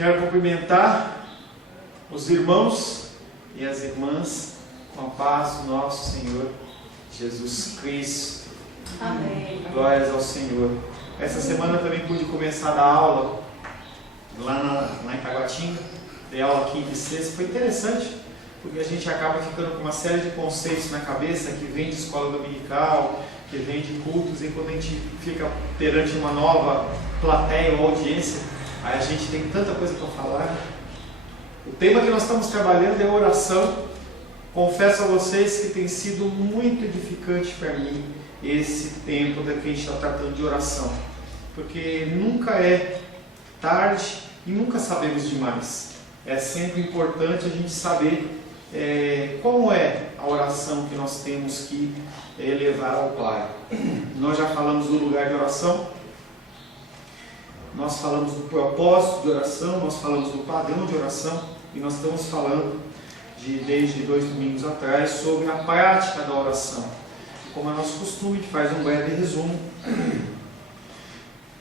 Quero cumprimentar os irmãos e as irmãs com a paz do nosso Senhor Jesus Cristo. Amém. Glórias ao Senhor. Essa semana eu também pude começar a dar aula lá em Taguatinga. Dei aula quinta e sexta. Foi interessante, porque a gente acaba ficando com uma série de conceitos na cabeça que vem de escola dominical, que vem de cultos, e quando a gente fica perante uma nova plateia ou audiência, aí a gente tem tanta coisa para falar. O tema que nós estamos trabalhando é oração. Confesso a vocês que tem sido muito edificante para mim esse tempo da que a gente está tratando de oração, porque nunca é tarde e nunca sabemos demais. É sempre importante a gente saber como é a oração que nós temos que levar ao Pai. Nós já falamos do lugar de oração, nós falamos do propósito de oração, nós falamos do padrão de oração, e nós estamos falando desde 2 domingos atrás sobre a prática da oração. Como é nosso costume, a gente faz um breve resumo.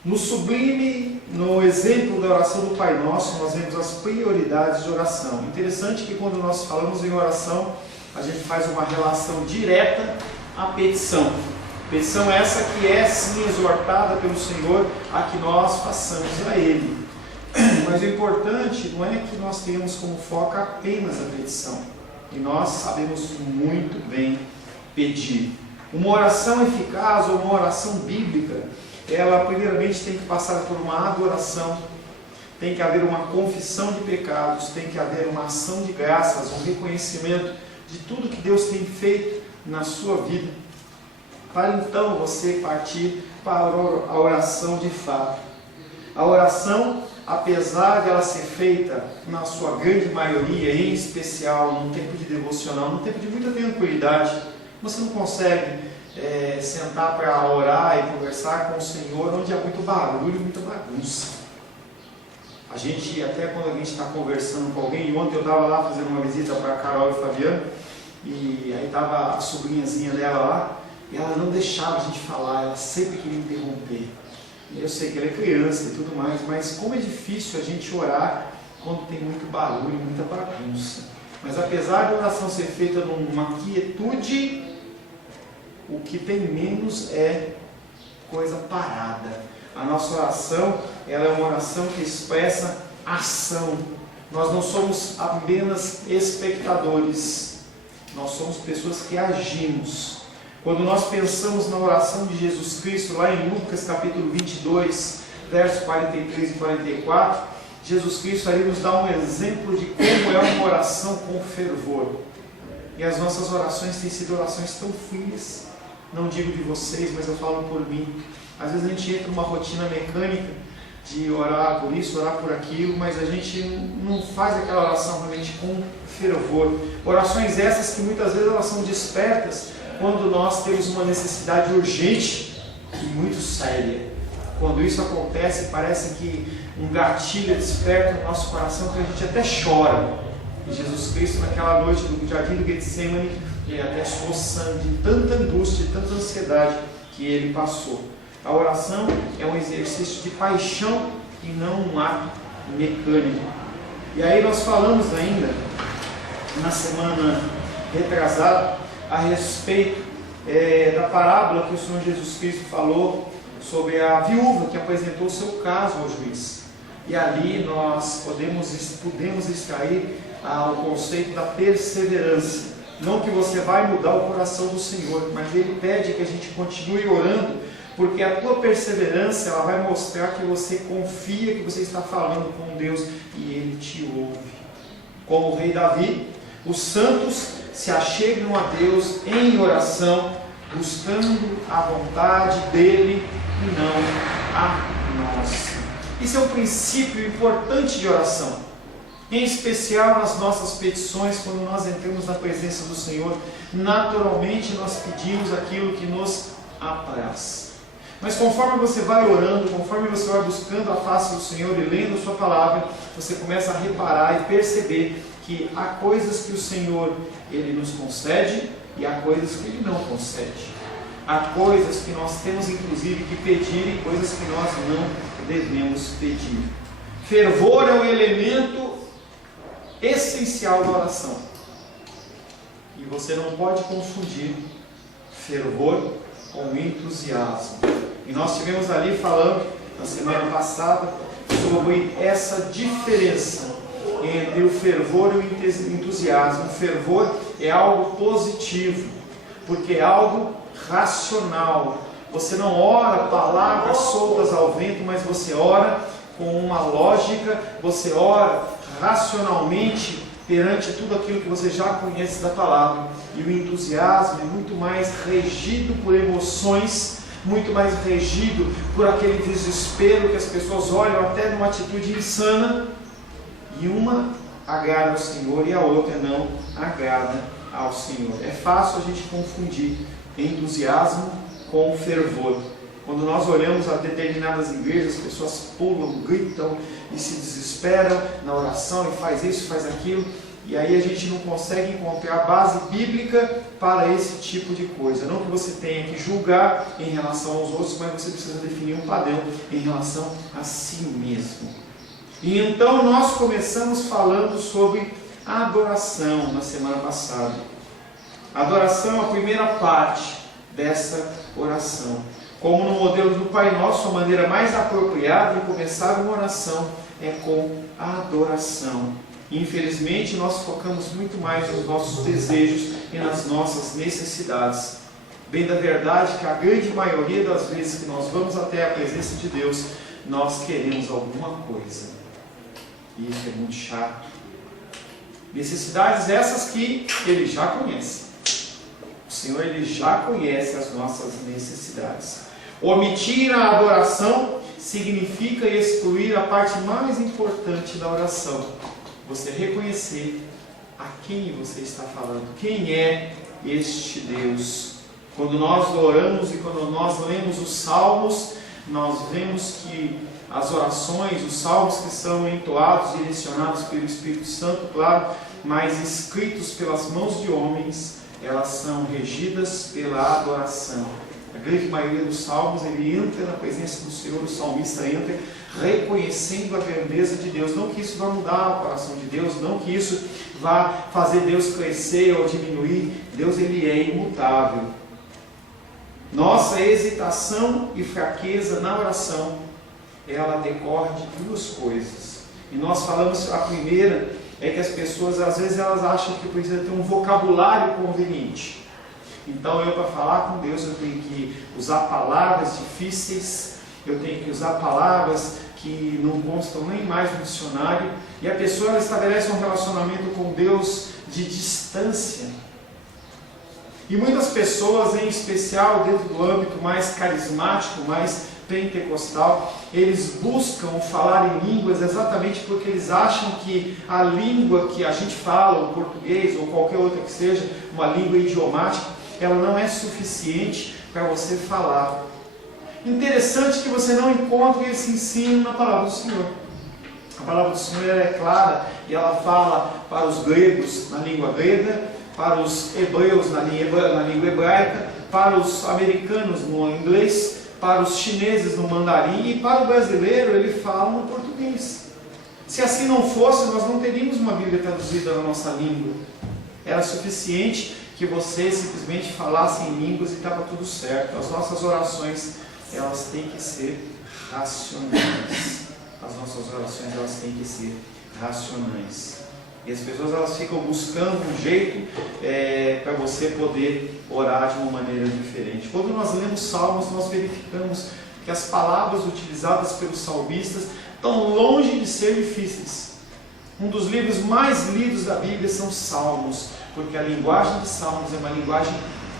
No sublime, no exemplo da oração do Pai Nosso, nós vemos as prioridades de oração. Interessante que quando nós falamos em oração, a gente faz uma relação direta à petição. Petição essa que é sim exortada pelo Senhor a que nós façamos a Ele. Mas o importante não é que nós tenhamos como foco apenas a petição. E nós sabemos muito bem pedir. Uma oração eficaz ou uma oração bíblica, ela primeiramente tem que passar por uma adoração, tem que haver uma confissão de pecados, tem que haver uma ação de graças, um reconhecimento de tudo que Deus tem feito na sua vida, para então você partir para a oração de fato. A oração, apesar de ela ser feita na sua grande maioria, em especial num tempo de devocional, num tempo de muita tranquilidade, você não consegue sentar para orar e conversar com o Senhor onde há muito barulho, muita bagunça. A gente, até quando a gente está conversando com alguém, ontem eu estava lá fazendo uma visita para a Carol e o Fabiano, e aí estava a sobrinhazinha dela lá, e ela não deixava a gente falar, ela sempre queria interromper. E eu sei que ela é criança e tudo mais, mas como é difícil a gente orar quando tem muito barulho, muita bagunça. Mas apesar da oração ser feita numa quietude, o que tem menos é coisa parada. A nossa oração, ela é uma oração que expressa ação. Nós não somos apenas espectadores, nós somos pessoas que agimos. Quando nós pensamos na oração de Jesus Cristo, lá em Lucas capítulo 22, versos 43 e 44, Jesus Cristo ali nos dá um exemplo de como é uma oração com fervor. E as nossas orações têm sido orações tão frias. Não digo de vocês, mas eu falo por mim. Às vezes a gente entra numa rotina mecânica de orar por isso, orar por aquilo, mas a gente não faz aquela oração realmente com fervor. Orações essas que muitas vezes elas são despertas quando nós temos uma necessidade urgente e muito séria. Quando isso acontece, parece que um gatilho desperta no nosso coração que a gente até chora. E Jesus Cristo, naquela noite do jardim do Getsemane, ele até suou sangue de tanta angústia, de tanta ansiedade que ele passou. A oração é um exercício de paixão e não um ato mecânico. E aí nós falamos ainda, na semana retrasada, a respeito da parábola que o Senhor Jesus Cristo falou sobre a viúva que apresentou o seu caso ao juiz. E ali nós podemos extrair o conceito da perseverança. Não que você vai mudar o coração do Senhor, mas Ele pede que a gente continue orando, porque a tua perseverança ela vai mostrar que você confia que você está falando com Deus e Ele te ouve. Como o rei Davi, os santos se achegam a Deus em oração, buscando a vontade dEle e não a nossa. Isso é um princípio importante de oração. Em especial nas nossas petições, quando nós entramos na presença do Senhor, naturalmente nós pedimos aquilo que nos apraz. Mas conforme você vai orando, conforme você vai buscando a face do Senhor e lendo a sua palavra, você começa a reparar e perceber que há coisas que o Senhor Ele nos concede e há coisas que Ele não concede. Há coisas que nós temos inclusive que pedir e coisas que nós não devemos pedir. Fervor é um elemento essencial da oração. E você não pode confundir fervor com entusiasmo. E nós estivemos ali falando, na semana passada, sobre essa diferença entre o fervor e o entusiasmo. O fervor é algo positivo, porque é algo racional. Você não ora palavras soltas ao vento, mas você ora com uma lógica, você ora racionalmente perante tudo aquilo que você já conhece da palavra. E o entusiasmo é muito mais regido por emoções, muito mais regido por aquele desespero que as pessoas olham até numa atitude insana, e uma agrada ao Senhor e a outra não agrada ao Senhor. É fácil a gente confundir entusiasmo com fervor. Quando nós olhamos a determinadas igrejas, as pessoas pulam, gritam e se desesperam na oração e faz isso, faz aquilo, e aí a gente não consegue encontrar base bíblica para esse tipo de coisa. Não que você tenha que julgar em relação aos outros, mas você precisa definir um padrão em relação a si mesmo. E então nós começamos falando sobre a adoração na semana passada. A adoração é a primeira parte dessa oração. Como no modelo do Pai Nosso, a maneira mais apropriada de começar uma oração é com a adoração. Infelizmente, nós focamos muito mais nos nossos desejos e nas nossas necessidades. Bem da verdade que a grande maioria das vezes que nós vamos até a presença de Deus, nós queremos alguma coisa. E isso é muito chato. Necessidades essas que Ele já conhece. O Senhor, Ele já conhece as nossas necessidades. Omitir a adoração significa excluir a parte mais importante da oração. Você reconhecer a quem você está falando. Quem é este Deus? Quando nós oramos e quando nós lemos os salmos, nós vemos que as orações, os salmos que são entoados, direcionados pelo Espírito Santo, claro, mas escritos pelas mãos de homens, elas são regidas pela adoração. A grande maioria dos salmos, ele entra na presença do Senhor, o salmista entra reconhecendo a grandeza de Deus. Não que isso vá mudar o coração de Deus, não que isso vá fazer Deus crescer ou diminuir. Deus, ele é imutável. Nossa hesitação e fraqueza na oração, ela decorre de duas coisas. E nós falamos, a primeira é que as pessoas, às vezes, elas acham que precisa ter um vocabulário conveniente. Então, eu, para falar com Deus, eu tenho que usar palavras difíceis, eu tenho que usar palavras que não constam nem mais no dicionário, e a pessoa, ela estabelece um relacionamento com Deus de distância. E muitas pessoas, em especial dentro do âmbito mais carismático, mais pentecostal, eles buscam falar em línguas exatamente porque eles acham que a língua que a gente fala, o português ou qualquer outra que seja, uma língua idiomática, ela não é suficiente para você falar. Interessante que você não encontre esse ensino na palavra do Senhor. A palavra do Senhor, ela é clara e ela fala para os gregos na língua grega, para os hebreus na língua hebraica, para os americanos no inglês, para os chineses no mandarim, e para o brasileiro ele fala no português. Se assim não fosse, nós não teríamos uma Bíblia traduzida na nossa língua. Era suficiente que você simplesmente falasse em línguas e estava tudo certo. As nossas orações, elas têm que ser racionais. As nossas orações, elas têm que ser racionais. E as pessoas, elas ficam buscando um jeito para você poder orar de uma maneira diferente. Quando nós lemos salmos, nós verificamos que as palavras utilizadas pelos salmistas estão longe de ser difíceis. Um dos livros mais lidos da Bíblia são Salmos, porque a linguagem de Salmos é uma linguagem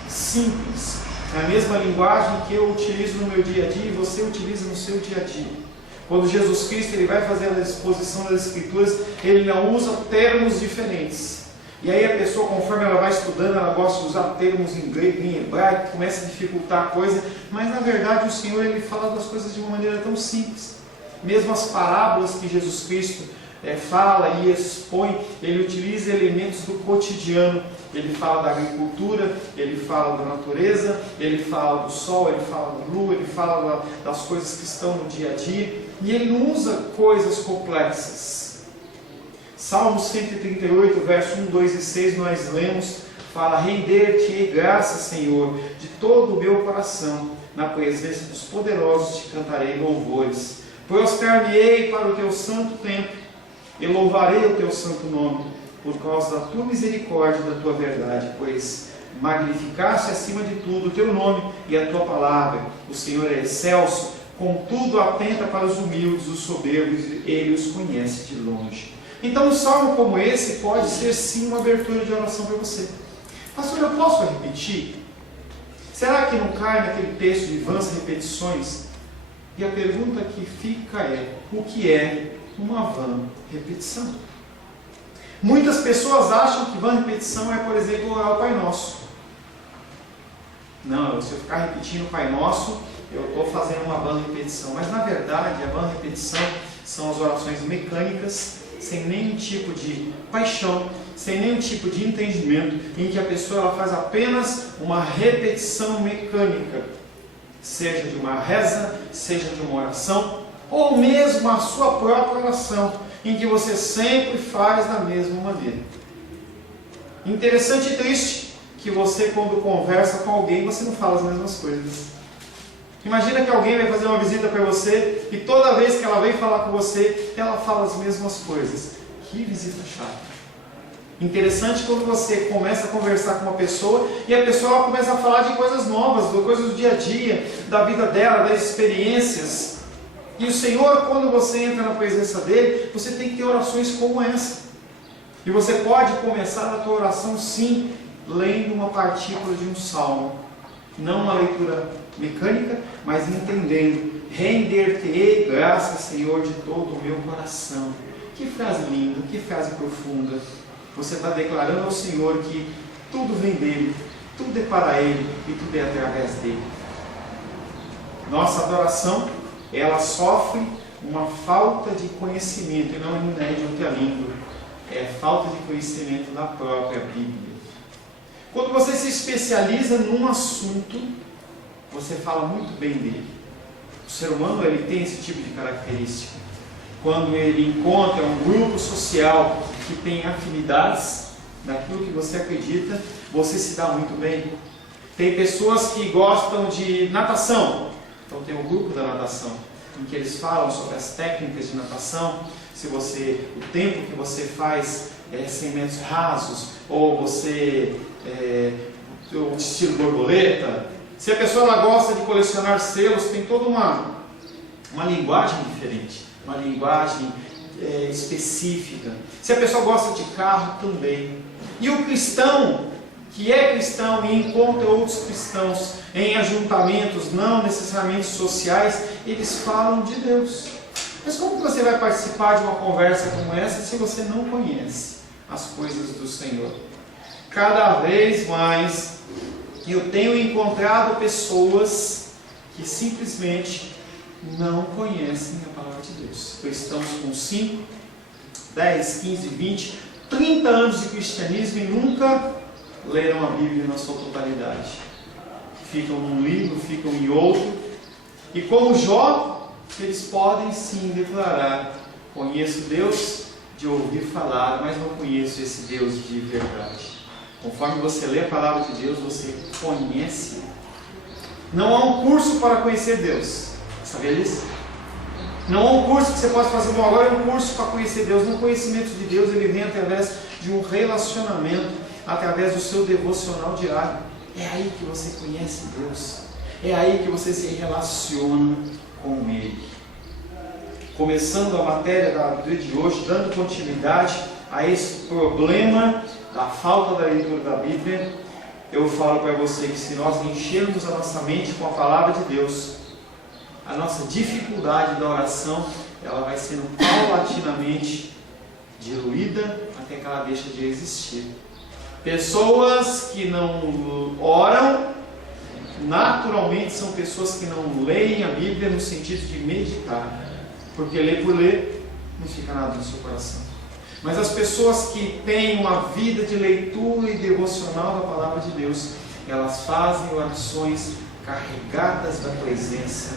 simples. É a mesma linguagem que eu utilizo no meu dia a dia e você utiliza no seu dia a dia. Quando Jesus Cristo, ele vai fazer a exposição das Escrituras, ele não usa termos diferentes. E aí a pessoa, conforme ela vai estudando, ela gosta de usar termos em grego, em hebraico, começa a dificultar a coisa, mas na verdade o Senhor, ele fala das coisas de uma maneira tão simples. Mesmo as parábolas que Jesus Cristo fala e expõe, ele utiliza elementos do cotidiano. Ele fala da agricultura, ele fala da natureza, ele fala do sol, ele fala da lua, ele fala das coisas que estão no dia a dia. E ele não usa coisas complexas. Salmo 138, verso 1, 2 e 6, nós lemos, fala: render-te-ei graças, Senhor, de todo o meu coração, na presença dos poderosos te cantarei louvores. Prostrar-me-ei para o teu santo templo, e louvarei o teu santo nome, por causa da tua misericórdia e da tua verdade, pois magnificaste acima de tudo o teu nome e a tua palavra. O Senhor é excelso, contudo atenta para os humildes, os soberbos, ele os conhece de longe. Então um salmo como esse pode ser sim uma abertura de oração para você. Pastor, eu posso repetir? Será que não cai naquele texto de vãs repetições? E a pergunta que fica é: o que é uma vã repetição? Muitas pessoas acham que vã repetição é, por exemplo, orar o Pai Nosso. Não, se eu ficar repetindo o Pai Nosso, eu estou fazendo uma vã repetição. Mas na verdade, a vã repetição são as orações mecânicas, sem nenhum tipo de paixão, sem nenhum tipo de entendimento, em que a pessoa ela faz apenas uma repetição mecânica, seja de uma reza, seja de uma oração, ou mesmo a sua própria oração, em que você sempre faz da mesma maneira. Interessante e triste que você, quando conversa com alguém, você não fala as mesmas coisas. Imagina que alguém vai fazer uma visita para você e toda vez que ela vem falar com você, ela fala as mesmas coisas. Que visita chata. Interessante quando você começa a conversar com uma pessoa e a pessoa ela começa a falar de coisas novas, de coisas do dia a dia, da vida dela, das experiências. E o Senhor, quando você entra na presença dele, você tem que ter orações como essa. E você pode começar a tua oração sim, lendo uma partícula de um salmo. Não uma leitura mecânica, mas entendendo. Render-te-ei graças, Senhor, de todo o meu coração. Que frase linda, que frase profunda. Você está declarando ao Senhor que tudo vem dele, tudo é para ele e tudo é através dele. Nossa adoração, ela sofre uma falta de conhecimento, e não é de outra língua, é falta de conhecimento da própria Bíblia. Quando você se especializa num assunto, você fala muito bem dele. O ser humano ele tem esse tipo de característica. Quando ele encontra um grupo social que tem afinidades daquilo que você acredita, você se dá muito bem. Tem pessoas que gostam de natação, então tem o grupo da natação, em que eles falam sobre as técnicas de natação, o tempo que você faz 100 metros rasos, ou você o estilo borboleta. Se a pessoa ela gosta de colecionar selos, tem toda uma linguagem diferente, uma linguagem específica. Se a pessoa gosta de carro, também. E o cristão, que é cristão e encontra outros cristãos em ajuntamentos não necessariamente sociais, eles falam de Deus. Mas como você vai participar de uma conversa como essa se você não conhece as coisas do Senhor? Cada vez mais eu tenho encontrado pessoas que simplesmente não conhecem a palavra de Deus. Cristãos com 5, 10, 15, 20, 30 anos de cristianismo e nunca leram a Bíblia na sua totalidade. Ficam num livro, ficam em outro. E como Jó, eles podem sim declarar: conheço Deus de ouvir falar, mas não conheço esse Deus de verdade. Conforme você lê a palavra de Deus, você conhece. Não há um curso para conhecer Deus. Sabia disso? Não há um curso que você possa fazer. Bom, agora é um curso para conhecer Deus. No conhecimento de Deus, ele vem através de um relacionamento, através do seu devocional diário. É aí que você conhece Deus. É aí que você se relaciona com Ele. Começando a matéria da vida de hoje, dando continuidade a esse problema da falta da leitura da Bíblia, eu falo para você que se nós enchermos a nossa mente com a palavra de Deus, a nossa dificuldade da oração, ela vai sendo paulatinamente diluída até que ela deixa de existir. Pessoas que não oram, naturalmente são pessoas que não leem a Bíblia no sentido de meditar, porque ler por ler não fica nada no seu coração. Mas as pessoas que têm uma vida de leitura e devocional da palavra de Deus, elas fazem orações carregadas da presença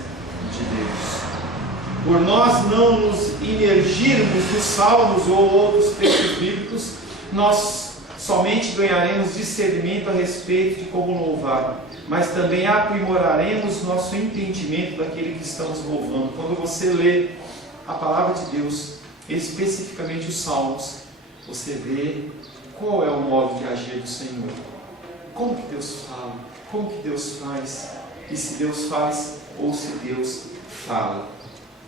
de Deus. Por nós não nos imergirmos nos salmos ou outros textos bíblicos, nós somente ganharemos discernimento a respeito de como louvar, mas também aprimoraremos nosso entendimento daquele que estamos louvando. Quando você lê a palavra de Deus, especificamente os salmos, você vê qual é o modo de agir do Senhor. Como que Deus fala? Como que Deus faz? E se Deus faz ou se Deus fala.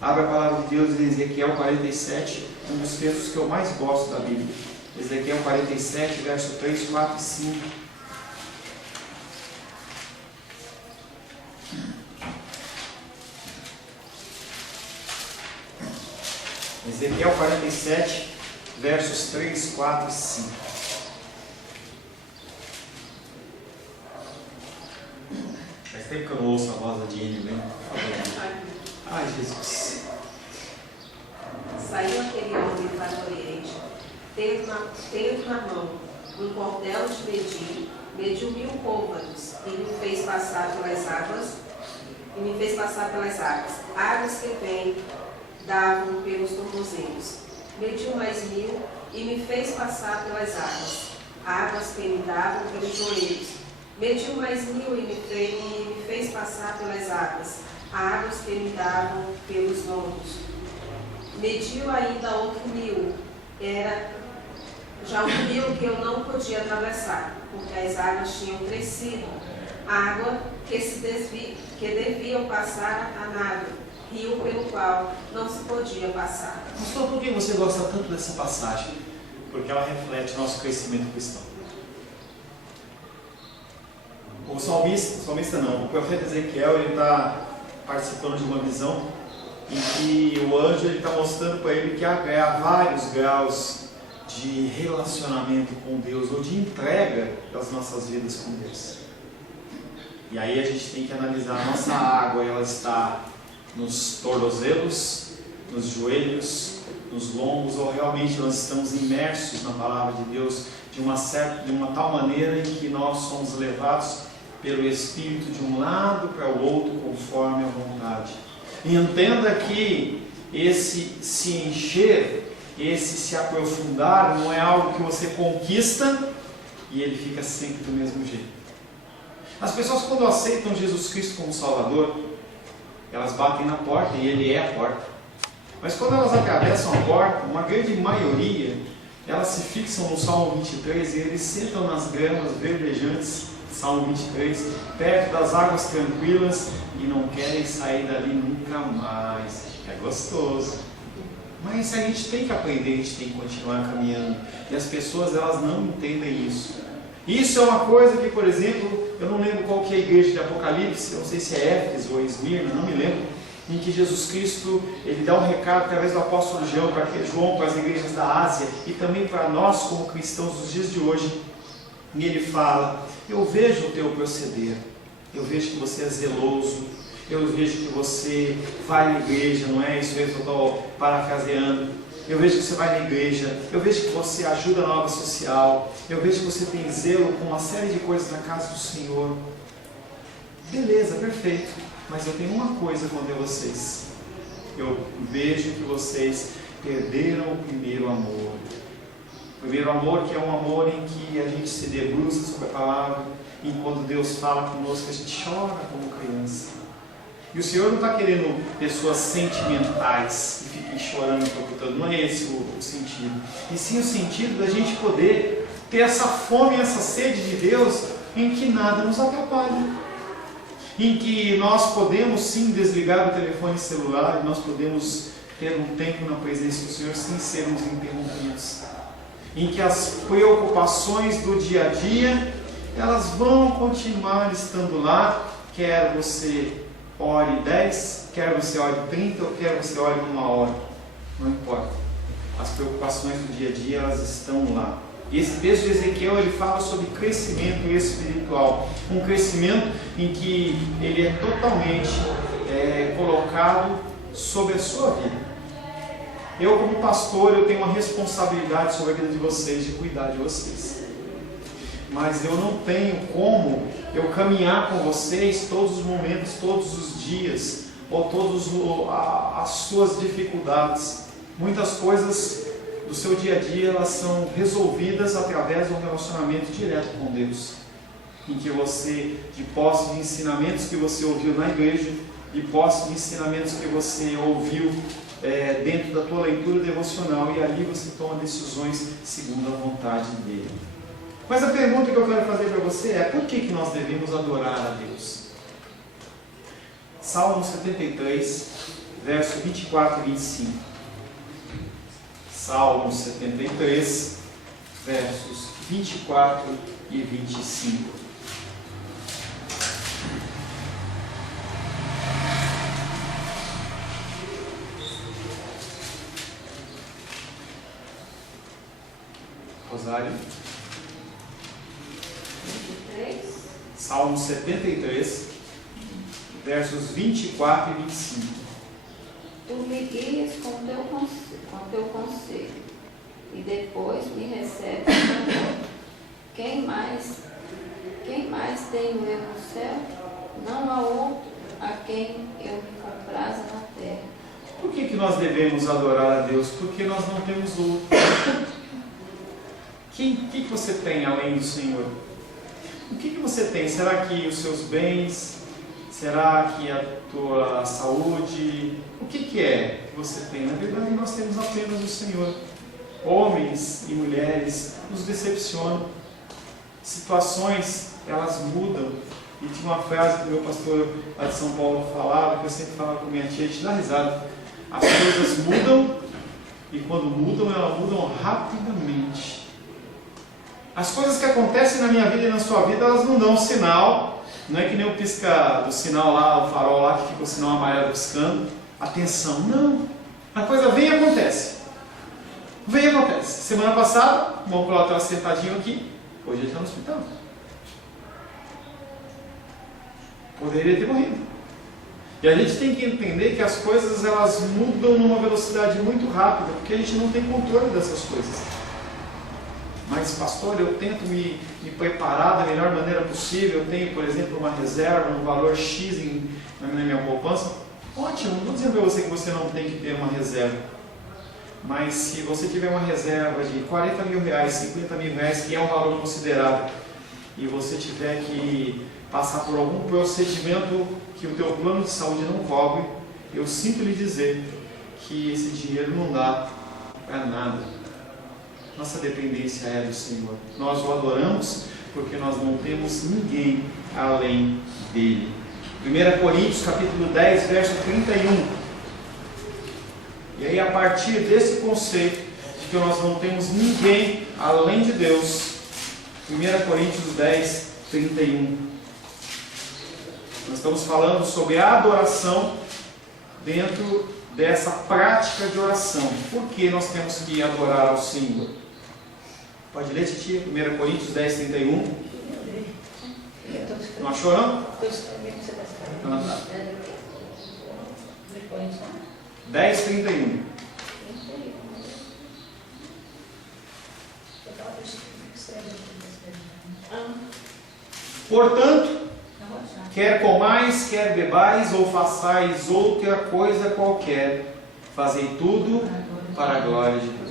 Abra a palavra de Deus em Ezequiel 47, um dos textos que eu mais gosto da Bíblia. Ezequiel 47, verso 3, 4 e 5. Ezequiel 47, versos 3, 4 e 5. Faz tempo que eu não ouço a voz da Diene, né? Ai, Jesus. Saiu aquele homem para o Oriente, tendo na mão um cordel de medir, mediu 1000 côvados e me fez passar pelas águas, águas que vêm davam pelos tornozelos. Mediu mais 1000 e me fez passar pelas águas que me davam pelos joelhos. Mediu mais 1000 e me fez passar pelas águas que me davam pelos lombos. Mediu ainda outro 1000, era já um 1000 que eu não podia atravessar, porque as águas tinham crescido, água que deviam passar a nado, rio pelo qual não se podia passar. Pastor, por que você gosta tanto dessa passagem? Porque ela reflete o nosso crescimento cristão. O profeta Ezequiel, ele está participando de uma visão em que o anjo está mostrando para ele que há vários graus de relacionamento com Deus, ou de entrega das nossas vidas com Deus. E aí a gente tem que analisar a nossa água, ela está nos tornozelos, nos joelhos, nos lombos, ou realmente nós estamos imersos na palavra de Deus de uma tal maneira em que nós somos levados pelo Espírito de um lado para o outro conforme a vontade. E entenda que esse se encher, esse se aprofundar, não é algo que você conquista e ele fica sempre do mesmo jeito. As pessoas, quando aceitam Jesus Cristo como Salvador, elas batem na porta e Ele é a porta. Mas quando elas atravessam a porta, uma grande maioria, elas se fixam no Salmo 23 e eles sentam nas gramas verdejantes, Salmo 23, perto das águas tranquilas e não querem sair dali nunca mais. É gostoso. Mas a gente tem que aprender, a gente tem que continuar caminhando. E as pessoas, elas não entendem isso. Isso é uma coisa que, por exemplo, eu não lembro qual que é a igreja de Apocalipse, eu não sei se é Éfeso ou Esmirna, não me lembro, em que Jesus Cristo, ele dá um recado através do apóstolo João para as igrejas da Ásia e também para nós como cristãos dos dias de hoje. E ele fala: eu vejo o teu proceder, eu vejo que você é zeloso, eu vejo que você vai na igreja, não é isso mesmo, eu estou parafraseando. Eu vejo que você vai na igreja, eu vejo que você ajuda na obra social, eu vejo que você tem zelo com uma série de coisas na casa do Senhor. Beleza, perfeito, mas eu tenho uma coisa contra vocês. Eu vejo que vocês perderam o primeiro amor. O primeiro amor, que é um amor em que a gente se debruça sobre a palavra, e quando Deus fala conosco, a gente chora como criança. E o Senhor não está querendo pessoas sentimentais que fiquem chorando o tempo todo. Não é esse o sentido. E sim o sentido da gente poder ter essa fome, essa sede de Deus, em que nada nos atrapalha. Em que nós podemos sim desligar o telefone celular, e nós podemos ter um tempo na presença do Senhor sem sermos interrompidos. Em que as preocupações do dia a dia, elas vão continuar estando lá, quer você ore 10, quer você ore 30 ou quer você ore 1 hora, não importa. As preocupações do dia a dia, elas estão lá. E esse texto de Ezequiel, ele fala sobre crescimento espiritual, um crescimento em que ele é totalmente colocado sobre a sua vida. Eu, como pastor, eu tenho uma responsabilidade sobre a vida de vocês, de cuidar de vocês. Mas eu não tenho como eu caminhar com vocês todos os momentos, todos os dias, ou todas as suas dificuldades. Muitas coisas do seu dia a dia, elas são resolvidas através de um relacionamento direto com Deus, em que você, de posse de ensinamentos que você ouviu na igreja, de posse de ensinamentos que você ouviu dentro da tua leitura devocional, e ali você toma decisões segundo a vontade dele. Mas a pergunta que eu quero fazer para você é: por que nós devemos adorar a Deus? Salmo 73, verso 24 e 25. Salmo 73, versos 24 e 25. Rosário. 23. Salmo 73, versos 24 e 25. Tu me guias com teu conselho, e depois me recebes com amor. Quem mais tenho eu no céu? Não há outro a quem eu me compraza na terra. Por que nós devemos adorar a Deus? Porque nós não temos outro. O que você tem além do Senhor? O que você tem? Será que os seus bens? Será que a tua saúde? O que é que você tem? Na verdade, nós temos apenas o Senhor. Homens e mulheres nos decepcionam. Situações, elas mudam. E tinha uma frase que o meu pastor lá de São Paulo falava, que eu sempre falava com minha tia, a gente dá risada. As coisas mudam, e quando mudam, elas mudam rapidamente. As coisas que acontecem na minha vida e na sua vida, elas não dão sinal. Não é que nem o pisca do sinal lá, o farol lá, que fica o sinal amarelo piscando. Atenção, não. A coisa vem e acontece. Vem e acontece. Semana passada, o irmão Cláudio estava sentadinho aqui. Hoje ele está no hospital. Poderia ter morrido. E a gente tem que entender que as coisas, elas mudam numa velocidade muito rápida, porque a gente não tem controle dessas coisas. Mas, pastor, eu tento me preparar da melhor maneira possível. Eu tenho, por exemplo, uma reserva, um valor X na minha poupança. Ótimo, não estou dizendo para você que você não tem que ter uma reserva. Mas se você tiver uma reserva de 40 mil reais, 50 mil reais, que é um valor considerável, e você tiver que passar por algum procedimento que o teu plano de saúde não cobre, eu sinto lhe dizer que esse dinheiro não dá para nada. Nossa dependência é do Senhor. Nós o adoramos porque nós não temos ninguém além dele. 1 Coríntios capítulo 10, verso 31. E aí, a partir desse conceito de que nós não temos ninguém além de Deus, 1 Coríntios 10, 31. Nós estamos falando sobre a adoração dentro dessa prática de oração. Por que nós temos que adorar ao Senhor? Pode ler, titia? 1 Coríntios 10, 31. Não achou, não? 10, 31. Portanto, quer comais, quer bebais, ou façais outra coisa qualquer, fazei tudo para a glória de Deus.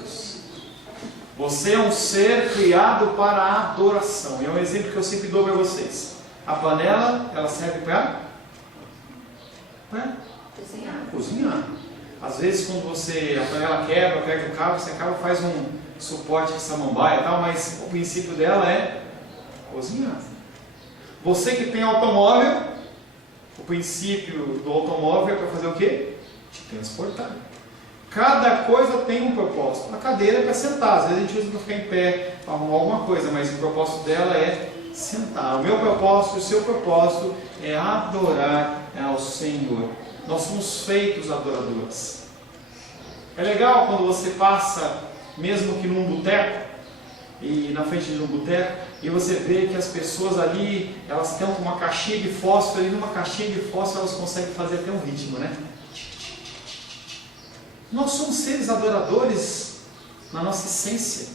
Você é um ser criado para a adoração. E é um exemplo que eu sempre dou para vocês. A panela, ela serve para cozinhar. Às vezes, quando a panela quebra, perde o cabo, você acaba faz um suporte de samambaia e tal, mas o princípio dela é cozinhar. Você que tem automóvel, o princípio do automóvel é para fazer o quê? Te transportar. Cada coisa tem um propósito. A cadeira é para sentar, às vezes a gente usa para ficar em pé, para arrumar alguma coisa, mas o propósito dela é sentar. O meu propósito, o seu propósito é adorar ao Senhor. Nós somos feitos adoradores. É legal quando você passa, mesmo que num boteco, e na frente de um boteco, e você vê que as pessoas ali, elas estão com uma caixinha de fósforo, e numa caixinha de fósforo elas conseguem fazer até um ritmo, né? Nós somos seres adoradores na nossa essência.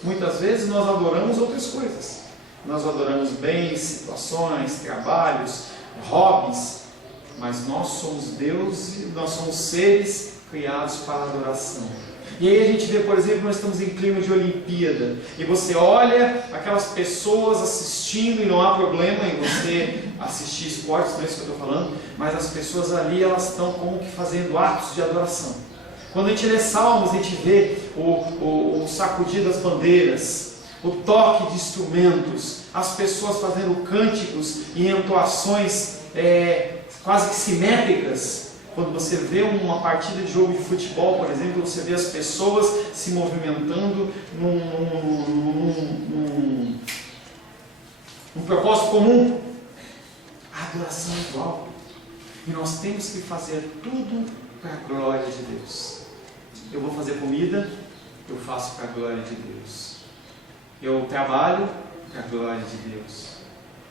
Muitas vezes nós adoramos outras coisas. Nós adoramos bens, situações, trabalhos, hobbies. mas nós somos Deus e nós somos seres criados para a adoração. E aí a gente vê, por exemplo, nós estamos em clima de Olimpíada, e você olha aquelas pessoas assistindo, e não há problema em você assistir esportes, não é isso que eu estou falando, mas as pessoas ali, elas estão como que fazendo atos de adoração. Quando a gente lê Salmos, a gente vê o sacudir das bandeiras, o toque de instrumentos, as pessoas fazendo cânticos e entoações quase que simétricas. Quando você vê uma partida de jogo de futebol, por exemplo, você vê as pessoas se movimentando num propósito comum. A adoração é igual. E nós temos que fazer tudo para a glória de Deus. Eu vou fazer comida, eu faço para a glória de Deus. Eu trabalho para a glória de Deus.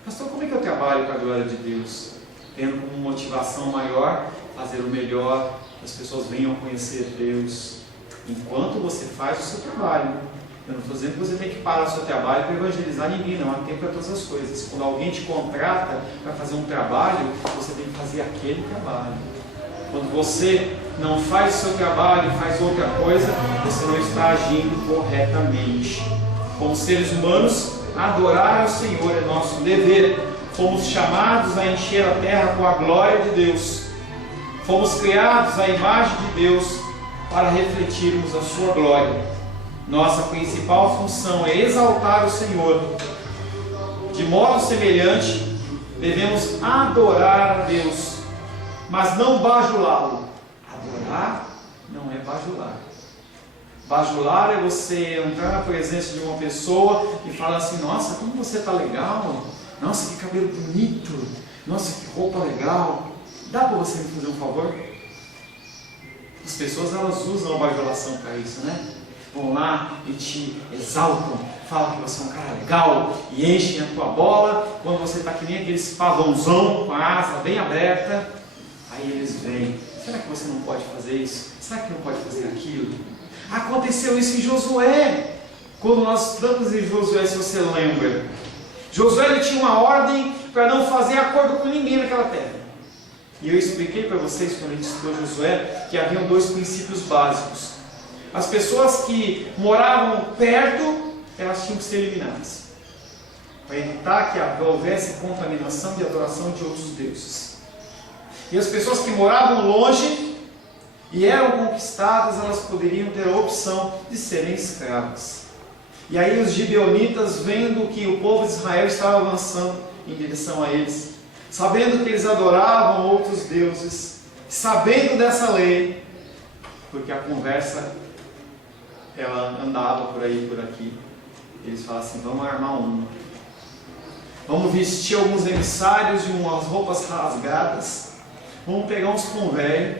Pastor, como é que eu trabalho para a glória de Deus? Tendo como motivação maior fazer o melhor, que as pessoas venham conhecer Deus, enquanto você faz o seu trabalho. Eu não estou dizendo que você tem que parar o seu trabalho para evangelizar ninguém, não há tempo para todas as coisas. Quando alguém te contrata para fazer um trabalho, você tem que fazer aquele trabalho. Quando você não faz o seu trabalho e faz outra coisa, você não está agindo corretamente. Como seres humanos, adorar ao Senhor é nosso dever. Fomos chamados a encher a terra com a glória de Deus. Fomos criados à imagem de Deus para refletirmos a sua glória. Nossa principal função é exaltar o Senhor. De modo semelhante, devemos adorar a Deus, mas não bajulá-lo. Adorar não é bajular. Bajular é você entrar na presença de uma pessoa e falar assim: nossa, como você está legal, nossa, que cabelo bonito, nossa, que roupa legal, dá para você me fazer um favor? As pessoas, elas usam a bajulação para isso, né? Vão lá e te exaltam, falam que você é um cara legal e enchem a tua bola. Quando você está que nem aqueles pavãozão com a asa bem aberta, aí eles vêm: será que você não pode fazer isso? Será que não pode fazer aquilo? Aconteceu isso em Josué. Quando nós estudamos em Josué, se você lembra, Josué, ele tinha uma ordem para não fazer acordo com ninguém naquela terra. E eu expliquei para vocês, quando a gente estudou Josué, que haviam dois princípios básicos. As pessoas que moravam perto, elas tinham que ser eliminadas, para evitar que houvesse contaminação de adoração de outros deuses. E as pessoas que moravam longe e eram conquistadas, elas poderiam ter a opção de serem escravas. E aí os gibeonitas, vendo que o povo de Israel estava avançando em direção a eles, sabendo que eles adoravam outros deuses, sabendo dessa lei, porque a conversa ela andava por aí, por aqui, eles falaram assim: vamos armar uma, vamos vestir alguns emissários de umas roupas rasgadas, vamos pegar uns convéios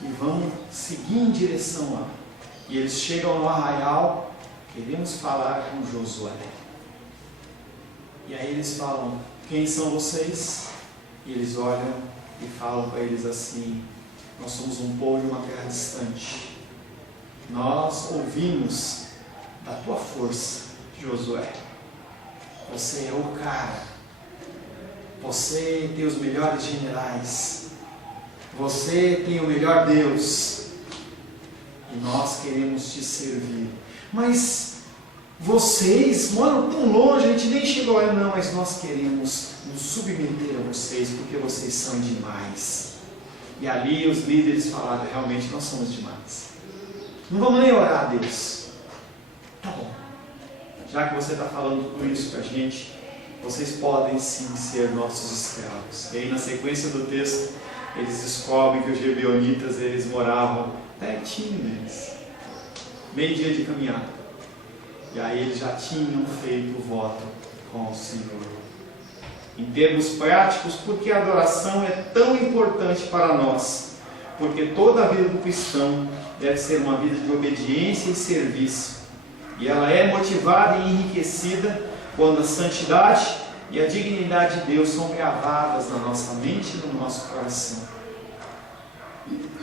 e vamos seguir em direção lá. E eles chegam no arraial: queremos falar com Josué. E aí eles falam: quem são vocês? E eles olham e falam para eles assim: nós somos um povo de uma terra distante. Nós ouvimos da tua força, Josué. Você é o cara. Você tem os melhores generais. Você tem o melhor Deus. E nós queremos te servir. Mas vocês moram tão longe, a gente nem chegou lá. Não, mas nós queremos nos submeter a vocês, porque vocês são demais. E ali os líderes falaram: realmente nós somos demais. Não vamos nem orar a Deus. Tá bom. Já que você está falando tudo isso para a gente, vocês podem sim ser nossos escravos. E aí na sequência do texto, eles descobrem que os gibeonitas, eles moravam pertinho deles. Meio dia de caminhada. E aí eles já tinham feito o voto com o Senhor. Em termos práticos, por que a adoração é tão importante para nós? Porque toda a vida do cristão deve ser uma vida de obediência e serviço. E ela é motivada e enriquecida quando a santidade e a dignidade de Deus são gravadas na nossa mente e no nosso coração.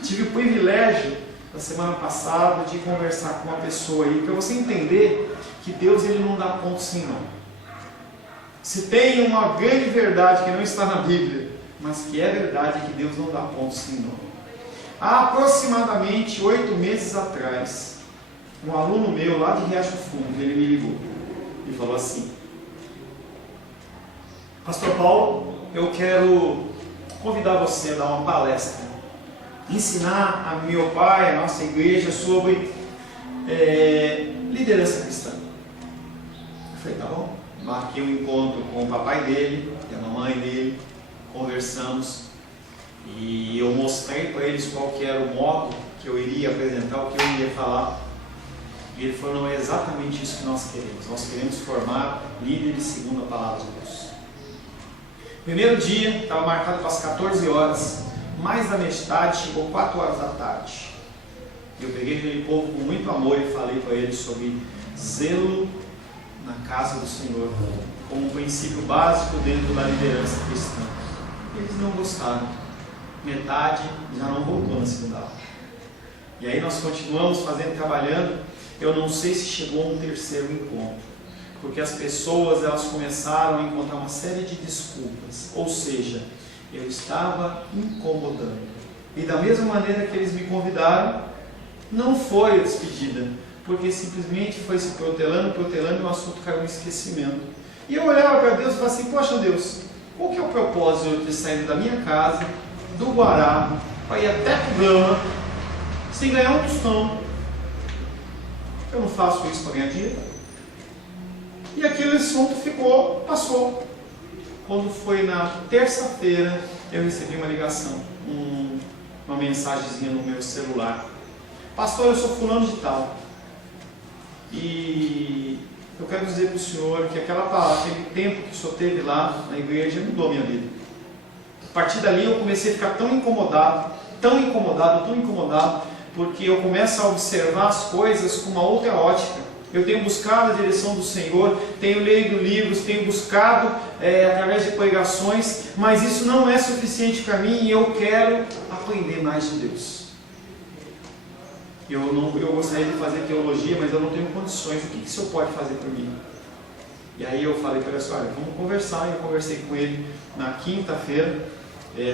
Tive o privilégio, na semana passada, de conversar com uma pessoa aí, para você entender que Deus, ele não dá ponto sem nó. Se tem uma grande verdade que não está na Bíblia, mas que é verdade que Deus não dá ponto sem nó. Há aproximadamente 8 meses atrás, um aluno meu lá de Riacho Fundo, ele me ligou e falou assim: Pastor Paulo, eu quero convidar você a dar uma palestra, ensinar a meu pai, a nossa igreja sobre liderança cristã. Eu falei, tá bom. Marquei um encontro com o papai dele e a mamãe dele, conversamos e eu mostrei para eles qual que era o modo que eu iria apresentar, o que eu iria falar. E ele falou, não, é exatamente isso que nós queremos. Nós queremos formar líderes segundo a palavra de Deus. Primeiro dia, estava marcado para as 14 horas, mais da metade chegou 4 horas da tarde. Eu peguei aquele povo com muito amor e falei para eles sobre zelo na casa do Senhor, como um princípio básico dentro da liderança cristã. Eles não gostaram. Metade já não voltou na segunda aula. E aí nós continuamos trabalhando. Eu não sei se chegou a um terceiro encontro, porque as pessoas elas começaram a encontrar uma série de desculpas, ou seja, eu estava incomodando. E da mesma maneira que eles me convidaram, não foi a despedida, porque simplesmente foi se protelando e o assunto caiu no esquecimento. E eu olhava para Deus e falava assim, poxa Deus, qual que é o propósito de sair da minha casa, do Guará, para ir até Gama, sem ganhar um tostão? Eu não faço isso para ganhar dinheiro. E aquele assunto passou. Quando foi na terça-feira, eu recebi uma ligação, uma mensagenzinha no meu celular. Pastor, eu sou fulano de tal. E eu quero dizer para o senhor que aquele tempo que o senhor teve lá na igreja mudou a minha vida. A partir dali eu comecei a ficar tão incomodado, porque eu começo a observar as coisas com uma outra ótica. Eu tenho buscado a direção do Senhor, tenho lido livros, tenho buscado através de pregações, mas isso não é suficiente para mim e eu quero aprender mais de Deus. Eu gostaria de fazer teologia, mas eu não tenho condições. O que o Senhor pode fazer por mim? E aí eu falei para ele assim, olha, vamos conversar. E eu conversei com ele na quinta-feira,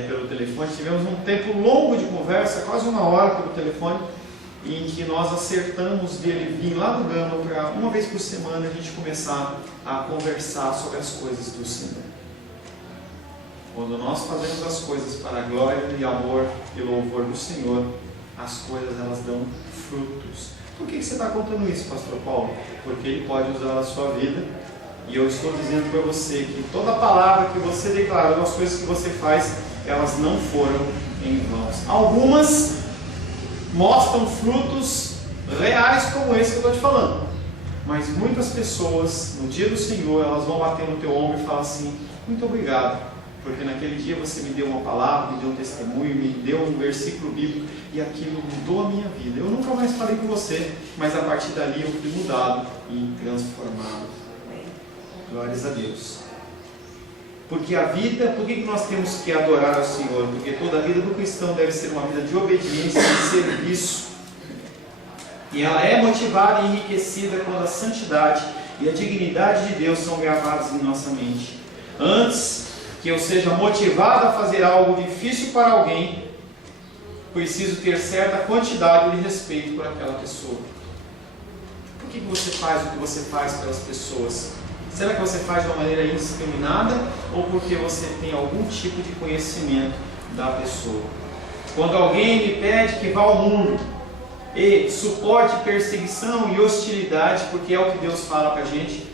pelo telefone. Tivemos um tempo longo de conversa, quase 1 hora pelo telefone, em que nós acertamos dele vir lá do Gama para uma vez por semana a gente começar a conversar sobre as coisas do Senhor. Quando nós fazemos as coisas para a glória e amor e louvor do Senhor, as coisas elas dão frutos. Por que você está contando isso, Pastor Paulo? Porque Ele pode usar a sua vida. E eu estou dizendo para você que toda palavra que você declarou, as coisas que você faz, elas não foram em vão. Algumas mostram frutos reais como esse que eu estou te falando. Mas muitas pessoas, no dia do Senhor, elas vão bater no teu ombro e falar assim, muito obrigado, porque naquele dia você me deu uma palavra, me deu um testemunho, me deu um versículo bíblico e aquilo mudou a minha vida. Eu nunca mais falei com você, mas a partir dali eu fui mudado e transformado. Glórias a Deus. Porque a vida, por que nós temos que adorar ao Senhor? Porque toda a vida do cristão deve ser uma vida de obediência e de serviço. E ela é motivada e enriquecida quando a santidade e a dignidade de Deus são gravados em nossa mente. Antes que eu seja motivado a fazer algo difícil para alguém, preciso ter certa quantidade de respeito por aquela pessoa. Por que você faz o que você faz pelas pessoas? Será que você faz de uma maneira indiscriminada ou porque você tem algum tipo de conhecimento da pessoa? Quando alguém me pede que vá ao mundo e suporte perseguição e hostilidade, porque é o que Deus fala para a gente,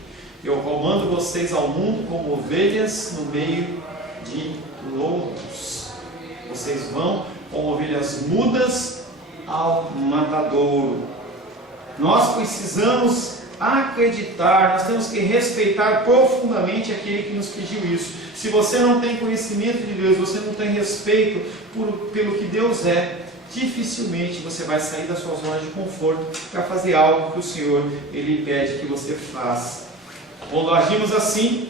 eu mando vocês ao mundo como ovelhas no meio de lobos. Vocês vão como ovelhas mudas ao matadouro. Nós precisamos acreditar, nós temos que respeitar profundamente aquele que nos pediu isso. Se você não tem conhecimento de Deus, você não tem respeito pelo que Deus é, dificilmente você vai sair da sua zona de conforto para fazer algo que o Senhor Ele pede que você faça. Quando agimos assim,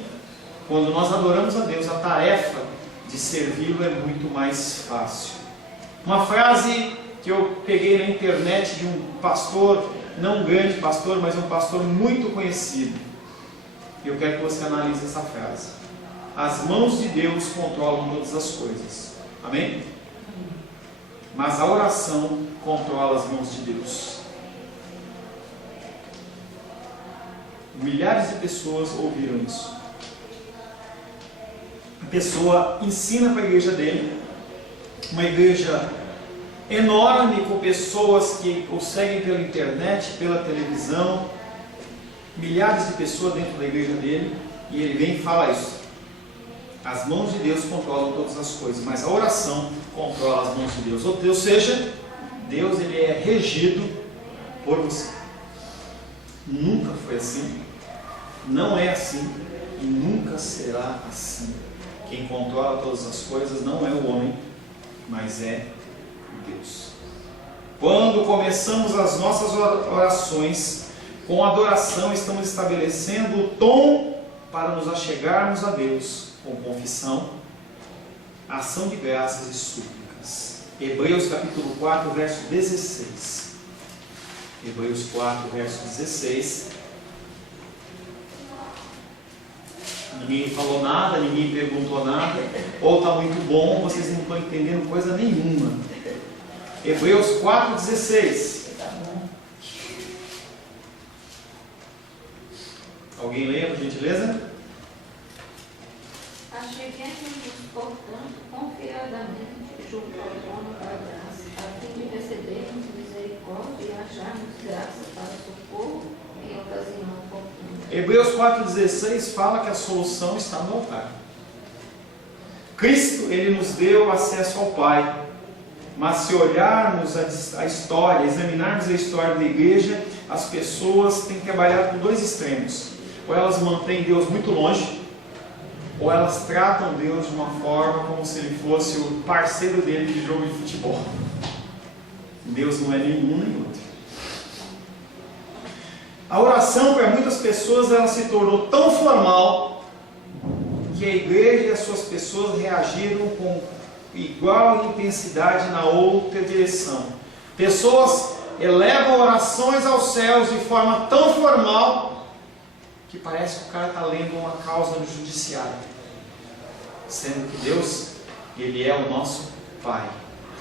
quando nós adoramos a Deus, a tarefa de servi-lo é muito mais fácil. Uma frase que eu peguei na internet de um pastor, não um grande pastor, mas um pastor muito conhecido. E eu quero que você analise essa frase. as mãos de Deus controlam todas as coisas. Amém? Mas a oração controla as mãos de Deus. Milhares de pessoas ouviram isso. A pessoa ensina para a igreja dele, uma igreja enorme, com pessoas que o seguem pela internet, pela televisão, milhares de pessoas dentro da igreja dele, e ele vem e fala isso. As mãos de Deus controlam todas as coisas, mas a oração controla as mãos de Deus. Ou seja, Deus ele é regido por você. Nunca foi assim, não é assim e nunca será assim. Quem controla todas as coisas não é o homem, mas é Deus. Quando começamos as nossas orações com adoração, estamos estabelecendo o tom para nos achegarmos a Deus com confissão, ação de graças e súplicas. Hebreus capítulo 4, verso 16. Hebreus 4, verso 16. Ninguém falou nada, ninguém perguntou nada, ou está muito bom, vocês não estão entendendo coisa nenhuma. Hebreus 4, 16. Alguém leia, por gentileza? Acheguemos-nos, portanto, confiadamente junto ao trono da graça, a fim de recebermos misericórdia e acharmos graça para socorro em ocasião oportuna. Hebreus 4,16 fala que a solução está no altar. Cristo, ele nos deu acesso ao Pai. Mas se olharmos a história, examinarmos a história da igreja, as pessoas têm que trabalhar por dois extremos. Ou elas mantêm Deus muito longe, ou elas tratam Deus de uma forma como se ele fosse o parceiro dele de jogo de futebol. Deus não é nenhum nem outro. A oração para muitas pessoas ela se tornou tão formal que a igreja e as suas pessoas reagiram com igual intensidade na outra direção. Pessoas elevam orações aos céus de forma tão formal que parece que o cara está lendo uma causa no judiciário, sendo que Deus, ele é o nosso Pai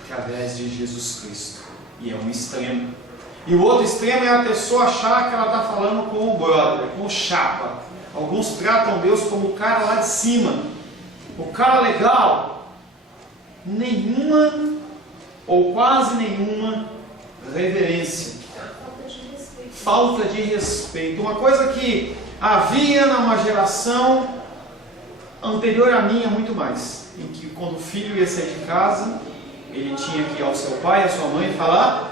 através de Jesus Cristo, e é um extremo. E o outro extremo é a pessoa achar que ela está falando com o brother, com o chapa. Alguns tratam Deus como o cara lá de cima, o cara legal. Nenhuma ou quase nenhuma reverência, falta de respeito. Uma coisa que havia numa geração anterior à minha muito mais, em que quando o filho ia sair de casa, ele tinha que ir ao seu pai, à sua mãe e falar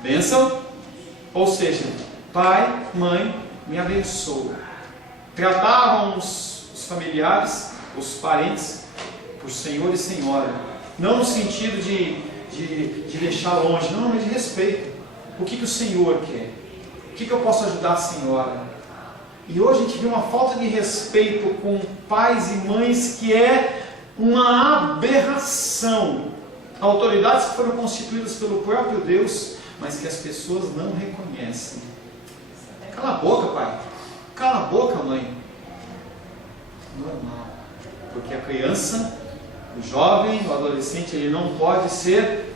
bênção, ou seja, pai, mãe, me abençoa. Tratavam os familiares, os parentes, por senhor e senhora, não no sentido de deixar longe, não, mas de respeito. O que o senhor quer? O que eu posso ajudar a senhora? E hoje a gente vê uma falta de respeito com pais e mães que é uma aberração. Autoridades que foram constituídas pelo próprio Deus, mas que as pessoas não reconhecem. Cala a boca, pai. Cala a boca, mãe. Normal. Porque a criança, o jovem, o adolescente, ele não pode ser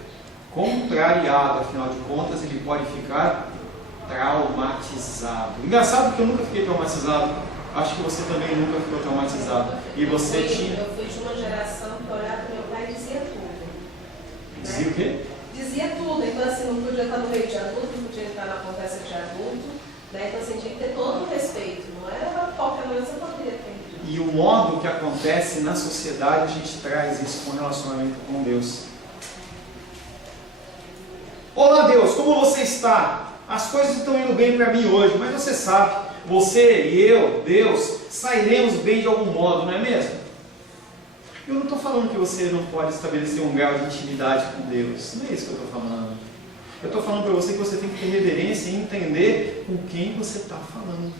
contrariado. Afinal de contas, ele pode ficar traumatizado. Engraçado que eu nunca fiquei traumatizado. Acho que você também nunca ficou traumatizado. E você tinha... Eu fui de uma geração que olhava para meu pai e dizia tudo. Dizia o quê? Dizia tudo. Então, assim, não podia estar no meio de adulto, não podia entrar na conversa de adulto. Né? Então, assim, tinha que ter todo o respeito. Não era qualquer coisa que eu poderia ter. E o modo que acontece na sociedade, a gente traz isso com relacionamento com Deus. Olá, Deus, como você está? As coisas estão indo bem para mim hoje, mas você sabe, você e eu, Deus, sairemos bem de algum modo, não é mesmo? Eu não estou falando que você não pode estabelecer um grau de intimidade com Deus, não é isso que eu estou falando. Eu estou falando para você que você tem que ter reverência e entender com quem você está falando.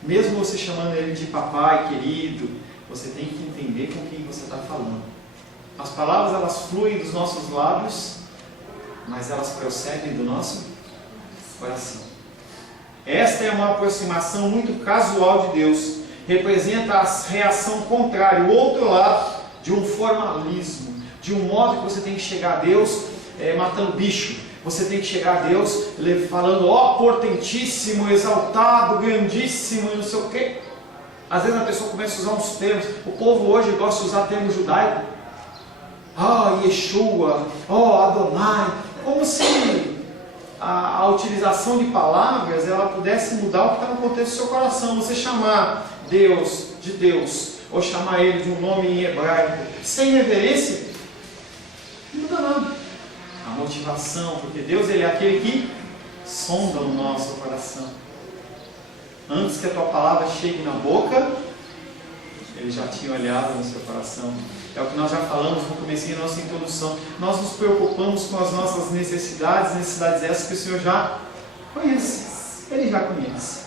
Mesmo você chamando ele de papai, querido, você tem que entender com quem você está falando. As palavras, elas fluem dos nossos lábios, mas elas procedem do nosso coração. Esta é uma aproximação muito casual de Deus. representa a reação contrária, o outro lado de um formalismo, de um modo que você tem que chegar a Deus matando bicho. Você tem que chegar a Deus falando, ó, portentíssimo, exaltado, grandíssimo e não sei o quê. Às vezes a pessoa começa a usar uns termos. O povo hoje gosta de usar termos judaicos. Yeshua, Adonai. Como se a utilização de palavras ela pudesse mudar o que está no contexto do seu coração. Você chamar Deus de Deus, ou chamar Ele de um nome em hebraico, sem reverência, não muda nada. A motivação, porque Deus ele é aquele que sonda o nosso coração. Antes que a tua palavra chegue na boca, Ele já tinha olhado no seu coração. É o que nós já falamos no comecinho da nossa introdução. Nós nos preocupamos com as nossas necessidades essas que o Senhor já conhece. Ele já conhece.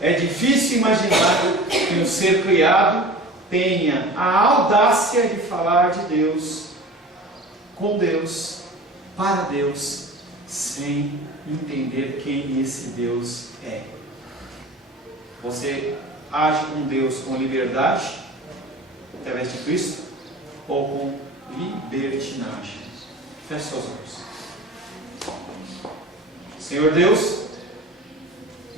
É difícil imaginar que um ser criado tenha a audácia de falar de Deus, com Deus, para Deus, sem entender quem esse Deus é. Você age com Deus com liberdade, através de Cristo, ou com libertinagem? Feche seus olhos. Senhor Deus,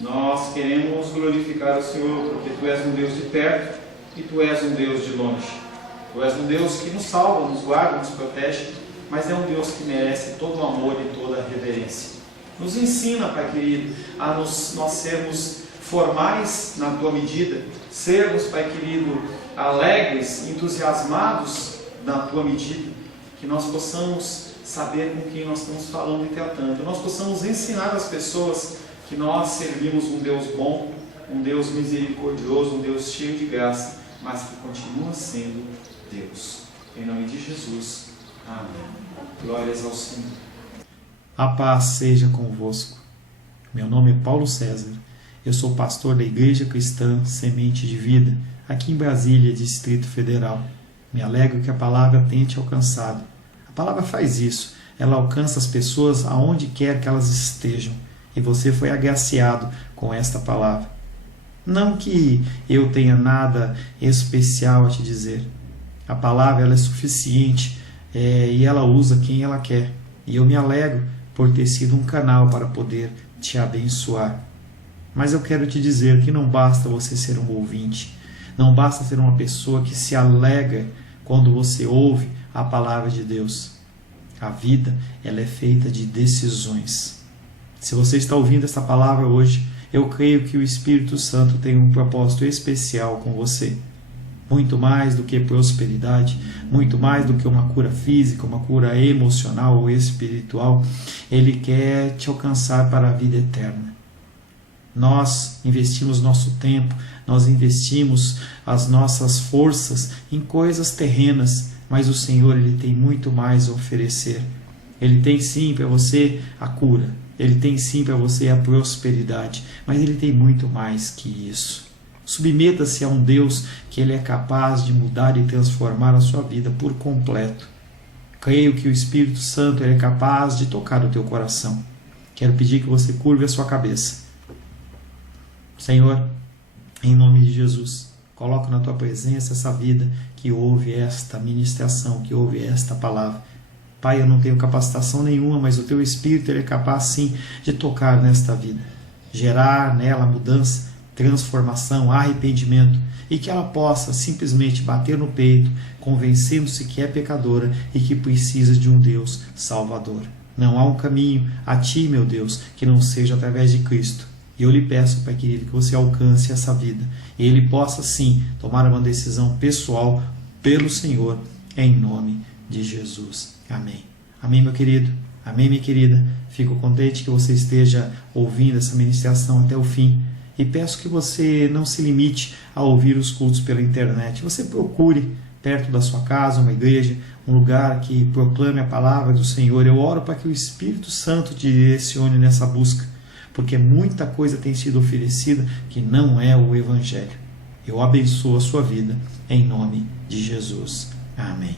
nós queremos glorificar o Senhor, porque Tu és um Deus de perto e Tu és um Deus de longe. Tu és um Deus que nos salva, nos guarda, nos protege, mas é um Deus que merece todo o amor e toda a reverência. Nos ensina, Pai querido, a nós sermos formais na Tua medida, sermos, Pai querido, alegres, entusiasmados na Tua medida, que nós possamos saber com quem nós estamos falando e tratando, nós possamos ensinar as pessoas que nós servimos um Deus bom, um Deus misericordioso, um Deus cheio de graça, mas que continua sendo Deus. Em nome de Jesus. Amém. Glórias ao Senhor. A paz seja convosco. Meu nome é Paulo César. Eu sou pastor da Igreja Cristã Semente de Vida, aqui em Brasília, Distrito Federal. Me alegro que a palavra tenha te alcançado. A palavra faz isso. Ela alcança as pessoas aonde quer que elas estejam. E você foi agraciado com esta palavra. Não que eu tenha nada especial a te dizer. A palavra ela é suficiente e ela usa quem ela quer. E eu me alegro por ter sido um canal para poder te abençoar. Mas eu quero te dizer que não basta você ser um ouvinte. Não basta ser uma pessoa que se alegra quando você ouve a palavra de Deus. A vida ela é feita de decisões. Se você está ouvindo essa palavra hoje, eu creio que o Espírito Santo tem um propósito especial com você. Muito mais do que prosperidade, muito mais do que uma cura física, uma cura emocional ou espiritual, Ele quer te alcançar para a vida eterna. Nós investimos nosso tempo, nós investimos as nossas forças em coisas terrenas, mas o Senhor ele tem muito mais a oferecer. Ele tem sim para você a cura, Ele tem sim para você a prosperidade, mas Ele tem muito mais que isso. Submeta-se a um Deus que Ele é capaz de mudar e transformar a sua vida por completo. Creio que o Espírito Santo ele é capaz de tocar o teu coração. Quero pedir que você curve a sua cabeça. Senhor, em nome de Jesus, coloco na Tua presença essa vida que ouve esta ministração, que ouve esta palavra. Pai, eu não tenho capacitação nenhuma, mas o Teu Espírito ele é capaz sim de tocar nesta vida, gerar nela mudança, transformação, arrependimento, e que ela possa simplesmente bater no peito, convencendo-se que é pecadora e que precisa de um Deus salvador. Não há um caminho a Ti, meu Deus, que não seja através de Cristo. E eu lhe peço, Pai querido, que você alcance essa vida e ele possa sim tomar uma decisão pessoal pelo Senhor, em nome de Jesus. Amém. Amém, meu querido. Amém, minha querida. Fico contente que você esteja ouvindo essa ministração até o fim. E peço que você não se limite a ouvir os cultos pela internet. Você procure perto da sua casa uma igreja, um lugar que proclame a palavra do Senhor. Eu oro para que o Espírito Santo te direcione nessa busca, porque muita coisa tem sido oferecida que não é o Evangelho. Eu abençoo a sua vida em nome de Jesus. Amém.